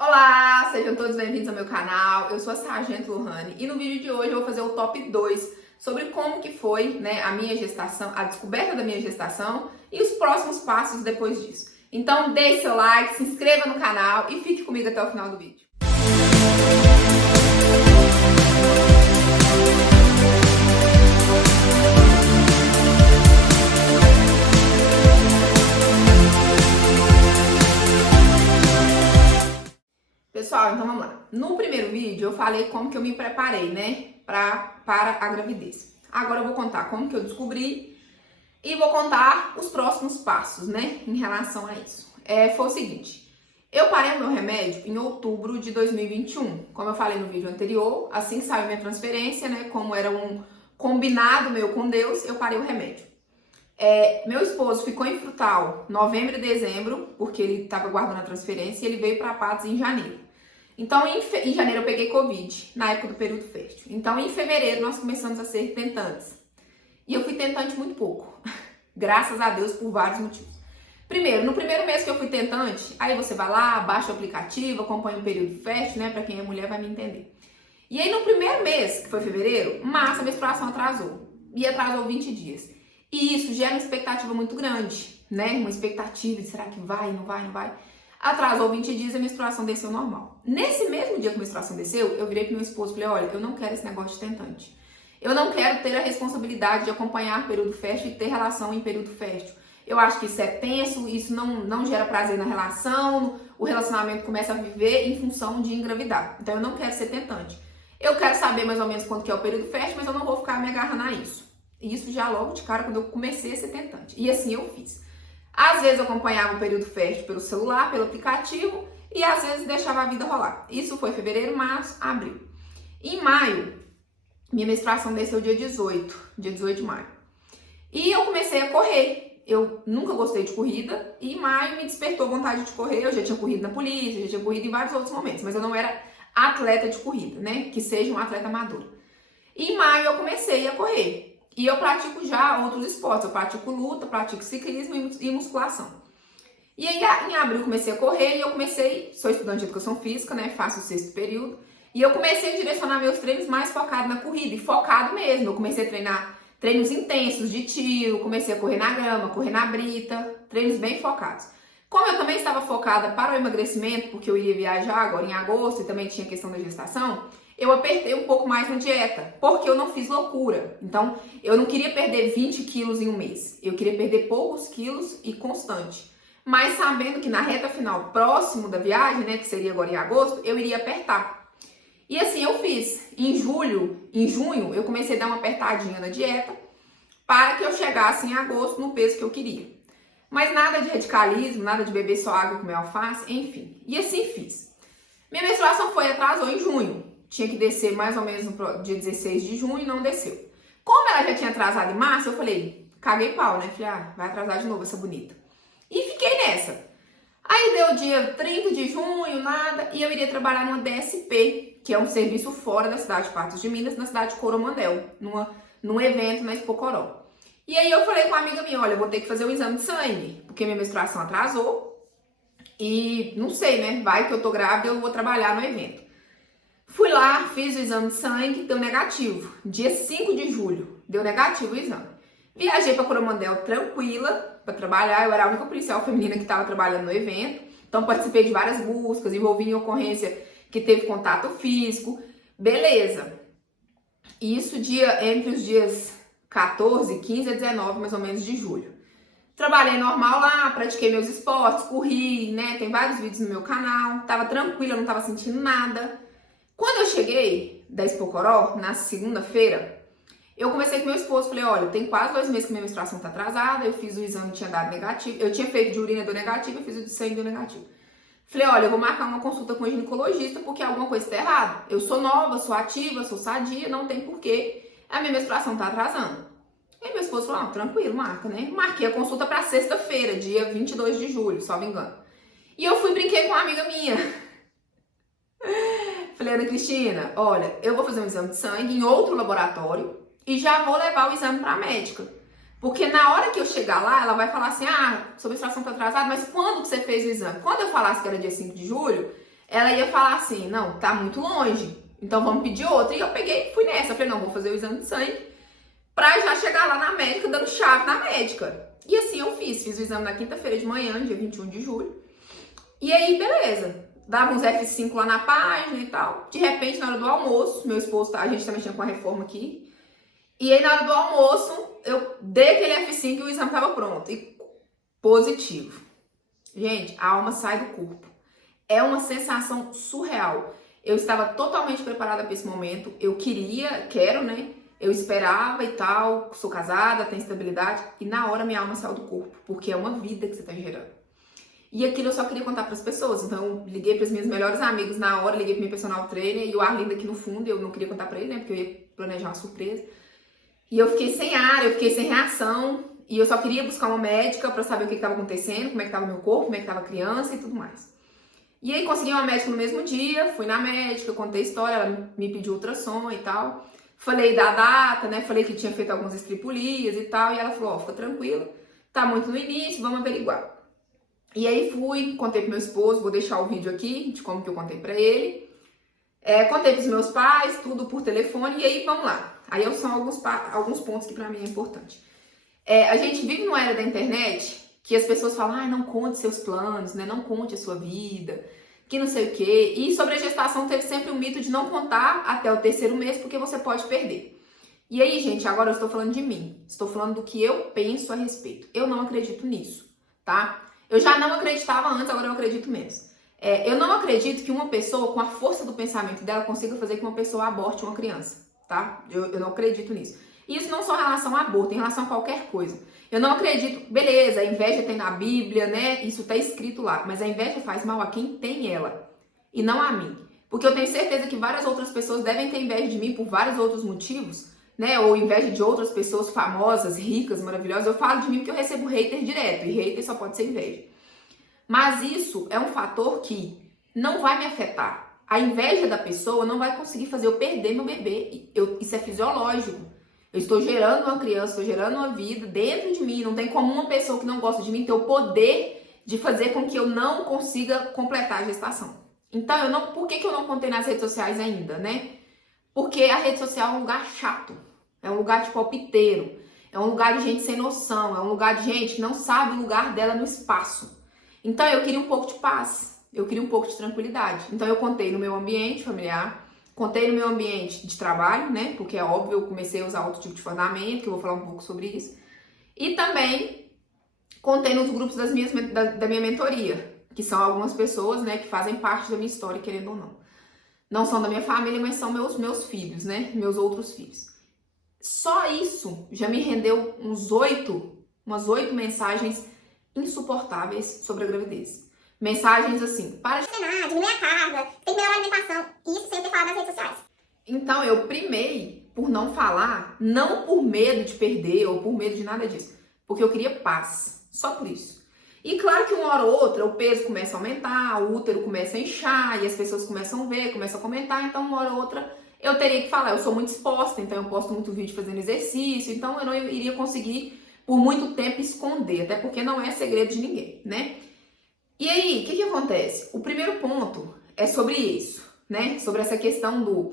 Olá, sejam todos bem-vindos ao meu canal. Eu sou a Sargento Lohane e no vídeo de hoje eu vou fazer o top 2 sobre como que foi, a minha gestação, a descoberta da minha gestação e os próximos passos depois disso. Então deixe seu like, se inscreva no canal e fique comigo até o final do vídeo. Pessoal, então vamos lá. No primeiro vídeo eu falei como que eu me preparei, para a gravidez. Agora eu vou contar como que eu descobri e vou contar os próximos passos, em relação a isso. Foi o seguinte, eu parei o meu remédio em outubro de 2021. Como eu falei no vídeo anterior, assim que saiu minha transferência, como era um combinado meu com Deus, eu parei o remédio. Meu esposo ficou em Frutal novembro e dezembro, porque ele estava guardando a transferência e ele veio para Patos em janeiro. Então, em janeiro eu peguei Covid, na época do período fértil. Então, em fevereiro nós começamos a ser tentantes. E eu fui tentante muito pouco, graças a Deus, por vários motivos. Primeiro, no primeiro mês que eu fui tentante, aí você vai lá, baixa o aplicativo, acompanha o período fértil, para quem é mulher vai me entender. E aí no primeiro mês, que foi fevereiro, março a menstruação atrasou. E atrasou 20 dias. E isso gera uma expectativa muito grande, Uma expectativa de será que vai, não vai, não vai. Atrasou 20 dias e a menstruação desceu normal. Nesse mesmo dia que a menstruação desceu, eu virei pro meu esposo e falei, olha, eu não quero esse negócio de tentante. Eu não quero ter a responsabilidade de acompanhar período fértil e ter relação em período fértil. Eu acho que isso é tenso, isso não gera prazer na relação, o relacionamento começa a viver em função de engravidar. Então eu não quero ser tentante. Eu quero saber mais ou menos quanto que é o período fértil, mas eu não vou ficar me agarrando a isso. E isso já logo de cara quando eu comecei a ser tentante. E assim eu fiz. Às vezes eu acompanhava o período fértil pelo celular, pelo aplicativo, e às vezes deixava a vida rolar. Isso foi fevereiro, março, abril. Em maio, minha menstruação desceu dia 18 de maio. E eu comecei a correr. Eu nunca gostei de corrida, e em maio me despertou vontade de correr. Eu já tinha corrido na polícia, já tinha corrido em vários outros momentos, mas eu não era atleta de corrida, Que seja um atleta amador. E em maio eu comecei a correr. E eu pratico já outros esportes, eu pratico luta, pratico ciclismo e musculação. E aí em abril eu comecei a correr e sou estudante de educação física, faço o 6º período. E eu comecei a direcionar meus treinos mais focados na corrida, e focado mesmo. Eu comecei a treinar treinos intensos de tiro, comecei a correr na grama, correr na brita, treinos bem focados. Como eu também estava focada para o emagrecimento, porque eu ia viajar agora em agosto e também tinha a questão da gestação, eu apertei um pouco mais na dieta, porque eu não fiz loucura. Então, eu não queria perder 20 quilos em um mês. Eu queria perder poucos quilos e constante. Mas sabendo que na reta final, próximo da viagem, que seria agora em agosto, eu iria apertar. E assim eu fiz. Em junho, eu comecei a dar uma apertadinha na dieta para que eu chegasse em agosto no peso que eu queria. Mas nada de radicalismo, nada de beber só água e comer alface, enfim. E assim fiz. Minha menstruação atrasou em junho. Tinha que descer mais ou menos no dia 16 de junho e não desceu. Como ela já tinha atrasado em março, eu falei, caguei pau, Falei, vai atrasar de novo essa bonita. E fiquei nessa. Aí deu dia 30 de junho, nada, e eu iria trabalhar numa DSP, que é um serviço fora da cidade de Patos de Minas, na cidade de Coromandel, num evento na Expocoró. E aí eu falei com uma amiga minha, olha, eu vou ter que fazer um exame de sangue, porque minha menstruação atrasou, e não sei, vai que eu tô grávida e eu vou trabalhar no evento. Fui lá, fiz o exame de sangue, deu negativo. Dia 5 de julho, deu negativo o exame. Viajei para Coromandel tranquila para trabalhar. Eu era a única policial feminina que estava trabalhando no evento. Então participei de várias buscas, envolvi em ocorrência que teve contato físico. Beleza. Isso entre os dias 14, 15 a 19, mais ou menos, de julho. Trabalhei normal lá, pratiquei meus esportes, corri, Tem vários vídeos no meu canal. Tava tranquila, não tava sentindo nada. Quando eu cheguei da Expocoró, na segunda-feira, eu conversei com meu esposo, falei, olha, tem quase 2 meses que minha menstruação tá atrasada, eu fiz o exame, tinha dado negativo, eu tinha feito de urina, deu negativo, eu fiz o de sangue, deu negativo. Falei, olha, eu vou marcar uma consulta com o ginecologista porque alguma coisa está errada. Eu sou nova, sou ativa, sou sadia, não tem porquê, a minha menstruação tá atrasando. E meu esposo falou, tranquilo, marca, Marquei a consulta para sexta-feira, dia 22 de julho, salvo engano. E eu brinquei com uma amiga minha. Falei, Ana Cristina, olha, eu vou fazer um exame de sangue em outro laboratório e já vou levar o exame para a médica. Porque na hora que eu chegar lá, ela vai falar assim, sua menstruação está atrasada, mas quando que você fez o exame? Quando eu falasse que era dia 5 de julho, ela ia falar assim, não, tá muito longe, então vamos pedir outra. E eu peguei e fui nessa, falei, não, vou fazer o exame de sangue pra já chegar lá na médica dando chave na médica. E assim eu fiz o exame na quinta-feira de manhã, dia 21 de julho. E aí, beleza. Dava uns F5 lá na página e tal. De repente, na hora do almoço, meu esposo, a gente tá mexendo com a reforma aqui. E aí, na hora do almoço, eu dei aquele F5 e o exame tava pronto. E positivo. Gente, a alma sai do corpo. É uma sensação surreal. Eu estava totalmente preparada para esse momento. Eu quero, né? Eu esperava e tal. Sou casada, tenho estabilidade. E na hora minha alma saiu do corpo. Porque é uma vida que você tá gerando. E aquilo eu só queria contar para as pessoas. Então eu liguei para os meus melhores amigos na hora, liguei para meu personal trainer e o Arlindo aqui no fundo. Eu não queria contar para ele, né? Porque eu ia planejar uma surpresa. E eu fiquei sem ar, eu fiquei sem reação. E eu só queria buscar uma médica para saber o que estava acontecendo, como é que estava o meu corpo, como é que estava a criança e tudo mais. E aí consegui uma médica no mesmo dia, fui na médica, contei a história, ela me pediu ultrassom e tal. Falei da data, né? Falei que tinha feito algumas estripulias e tal. E ela falou, ó, fica tranquila, tá muito no início, vamos averiguar. E aí fui, contei pro meu esposo, vou deixar o vídeo aqui de como que eu contei pra ele. Contei pros meus pais, tudo por telefone, e aí vamos lá. Aí são alguns pontos que pra mim é importante. A gente vive numa era da internet que as pessoas falam, não conte seus planos, né? Não conte a sua vida, que não sei o quê. E sobre a gestação teve sempre o mito de não contar até o 3º mês, porque você pode perder. E aí, gente, agora eu estou falando de mim. Estou falando do que eu penso a respeito. Eu não acredito nisso, tá? Eu já não acreditava antes, agora eu acredito menos. Eu não acredito que uma pessoa, com a força do pensamento dela, consiga fazer que uma pessoa aborte uma criança, tá? Eu não acredito nisso. E isso não só em relação ao aborto, em relação a qualquer coisa. Eu não acredito, beleza, a inveja tem na Bíblia, né? Isso tá escrito lá. Mas a inveja faz mal a quem tem ela, e não a mim. Porque eu tenho certeza que várias outras pessoas devem ter inveja de mim por vários outros motivos, né? Ou inveja de outras pessoas famosas, ricas, maravilhosas. Eu falo de mim porque eu recebo hater direto, e hater só pode ser inveja. Mas isso é um fator que não vai me afetar. A inveja da pessoa não vai conseguir fazer eu perder meu bebê. Isso é fisiológico. Eu estou gerando uma criança, estou gerando uma vida dentro de mim. Não tem como uma pessoa que não gosta de mim ter o poder de fazer com que eu não consiga completar a gestação. Então, por que eu não contei nas redes sociais ainda, né? Porque a rede social é um lugar chato. É um lugar de palpiteiro. É um lugar de gente sem noção. É um lugar de gente que não sabe o lugar dela no espaço. Então, eu queria um pouco de paz. Eu queria um pouco de tranquilidade. Então, eu contei no meu ambiente familiar. Contei no meu ambiente de trabalho, né? Porque é óbvio, eu comecei a usar outro tipo de fundamento, que eu vou falar um pouco sobre isso. E também contei nos grupos da minha mentoria, que são algumas pessoas, né, que fazem parte da minha história, querendo ou não. Não são da minha família, mas são meus filhos, né? Meus outros filhos. Só isso já me rendeu umas 8 mensagens insuportáveis sobre a gravidez. Mensagens assim, para de treinar, diminui a carga, tem que melhorar a alimentação. Isso sem ter falado nas redes sociais. Então eu primei por não falar, não por medo de perder ou por medo de nada disso, porque eu queria paz, só por isso. E claro que uma hora ou outra o peso começa a aumentar, o útero começa a inchar e as pessoas começam a ver, começam a comentar, então uma hora ou outra eu teria que falar. Eu sou muito exposta, então eu posto muito vídeo fazendo exercício, então eu não iria conseguir por muito tempo esconder, até porque não é segredo de ninguém, né? E aí, o que acontece? O primeiro ponto é sobre isso, né? Sobre essa questão do...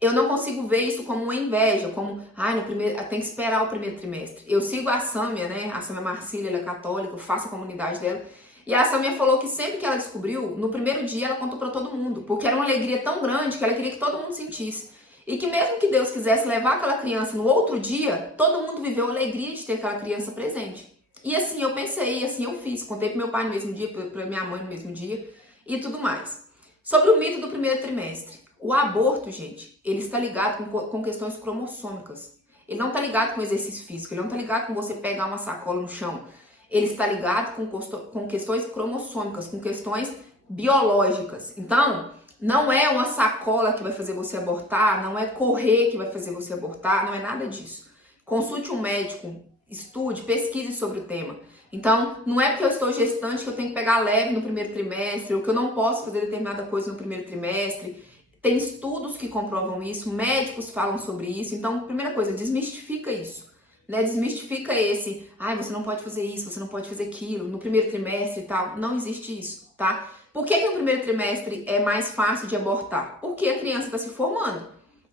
Eu não consigo ver isso como uma inveja, como... tem que esperar o 1º trimestre. Eu sigo a Sâmia, né? A Sâmia Marcília, ela é católica, eu faço a comunidade dela. E a Sâmia falou que sempre que ela descobriu, no primeiro dia ela contou pra todo mundo. Porque era uma alegria tão grande que ela queria que todo mundo sentisse. E que mesmo que Deus quisesse levar aquela criança no outro dia, todo mundo viveu a alegria de ter aquela criança presente. E assim eu pensei, e assim eu fiz. Contei pro meu pai no mesmo dia, pra minha mãe no mesmo dia e tudo mais. Sobre o mito do 1º trimestre. O aborto, gente, ele está ligado com questões cromossômicas. Ele não está ligado com exercício físico, ele não está ligado com você pegar uma sacola no chão. Ele está ligado com questões cromossômicas, com questões biológicas. Então, não é uma sacola que vai fazer você abortar, não é correr que vai fazer você abortar, não é nada disso. Consulte um médico, estude, pesquise sobre o tema. Então, não é porque eu estou gestante que eu tenho que pegar leve no 1º trimestre, ou que eu não posso fazer determinada coisa no 1º trimestre. Tem estudos que comprovam isso, médicos falam sobre isso. Então, primeira coisa, desmistifica isso, né? Desmistifica você não pode fazer isso, você não pode fazer aquilo, no 1º trimestre e tal. Não existe isso, tá? Por que no primeiro trimestre é mais fácil de abortar? Porque a criança está se formando.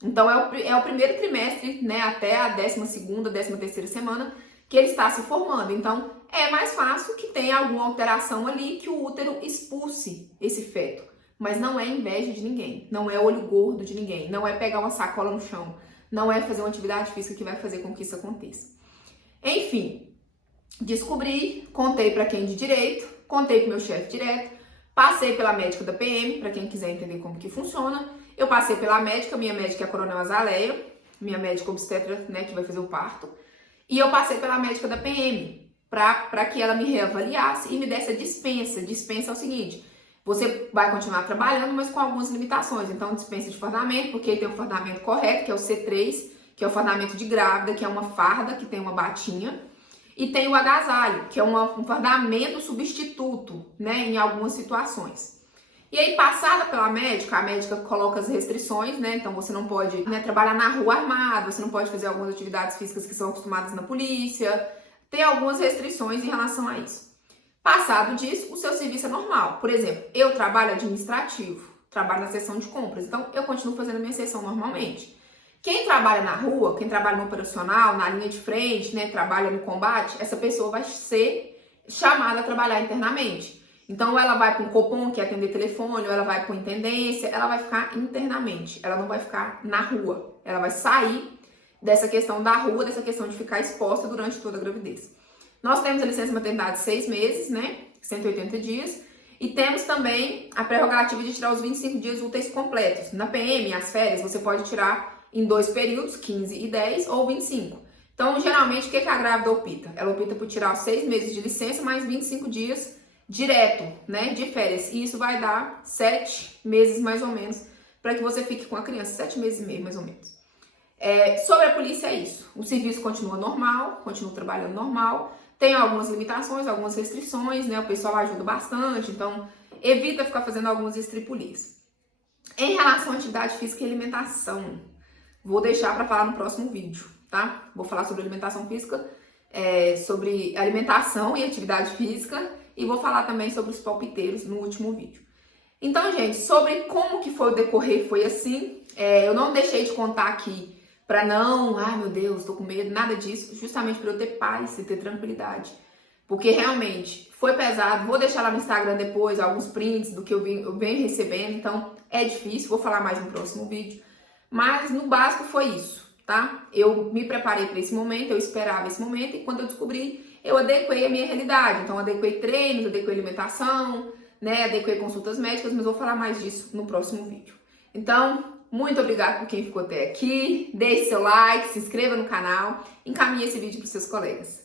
Então, é o primeiro trimestre, né, até a 12ª, 13ª semana, que ele está se formando. Então, é mais fácil que tenha alguma alteração ali, que o útero expulse esse feto. Mas não é inveja de ninguém, não é olho gordo de ninguém, não é pegar uma sacola no chão, não é fazer uma atividade física que vai fazer com que isso aconteça. Enfim, descobri, contei para quem de direito, contei para o meu chefe direto, passei pela médica da PM, para quem quiser entender como que funciona. Eu passei pela médica, minha médica é a Coronel Azaleia, minha médica obstetra, né, que vai fazer o parto. E eu passei pela médica da PM, para que ela me reavaliasse e me desse a dispensa. Dispensa é o seguinte, você vai continuar trabalhando, mas com algumas limitações. Então, dispensa de fardamento, porque tem o fardamento correto, que é o C3, que é o fardamento de grávida, que é uma farda, que tem uma batinha. E tem o agasalho, que é um fardamento substituto, né, em algumas situações. E aí, passada pela médica, a médica coloca as restrições, né? Então, você não pode, né, trabalhar na rua armado, você não pode fazer algumas atividades físicas que são acostumadas na polícia. Tem algumas restrições em relação a isso. Passado disso, o seu serviço é normal. Por exemplo, eu trabalho administrativo, trabalho na seção de compras, então eu continuo fazendo a minha sessão normalmente. Quem trabalha na rua, quem trabalha no operacional, na linha de frente, né, trabalha no combate, essa pessoa vai ser chamada a trabalhar internamente. Então, ela vai para um Copom, que é atender telefone, ou ela vai para uma intendência, ela vai ficar internamente, ela não vai ficar na rua. Ela vai sair dessa questão da rua, dessa questão de ficar exposta durante toda a gravidez. Nós temos a licença maternidade de 6 meses, né, 180 dias, e temos também a prerrogativa de tirar os 25 dias úteis completos. Na PM, as férias, você pode tirar em 2 períodos, 15 e 10, ou 25. Então, geralmente, o que a grávida opta? Ela opta por tirar os 6 meses de licença, mais 25 dias direto, né, de férias. E isso vai dar 7 meses, mais ou menos, para que você fique com a criança, 7 meses e meio, mais ou menos. Sobre a polícia é isso. O serviço continua normal, continua trabalhando normal. Tem algumas limitações, algumas restrições, né, o pessoal ajuda bastante, então evita ficar fazendo algumas estripulias. Em relação à atividade física e alimentação, vou deixar para falar no próximo vídeo, tá? Vou falar sobre alimentação física, sobre alimentação e atividade física, e vou falar também sobre os palpiteiros no último vídeo. Então, gente, sobre como que foi o decorrer, foi assim. Eu não deixei de contar aqui para não, ai meu Deus, tô com medo, nada disso, justamente para eu ter paz e ter tranquilidade. Porque realmente foi pesado. Vou deixar lá no Instagram depois alguns prints do que eu venho recebendo, então é difícil, vou falar mais no próximo vídeo. Mas no básico foi isso, tá? Eu me preparei para esse momento, eu esperava esse momento, e quando eu descobri, eu adequei a minha realidade. Então, adequei treinos, adequei alimentação, né? Adequei consultas médicas, mas vou falar mais disso no próximo vídeo. Então, muito obrigada por quem ficou até aqui. Deixe seu like, se inscreva no canal, encaminhe esse vídeo para os seus colegas.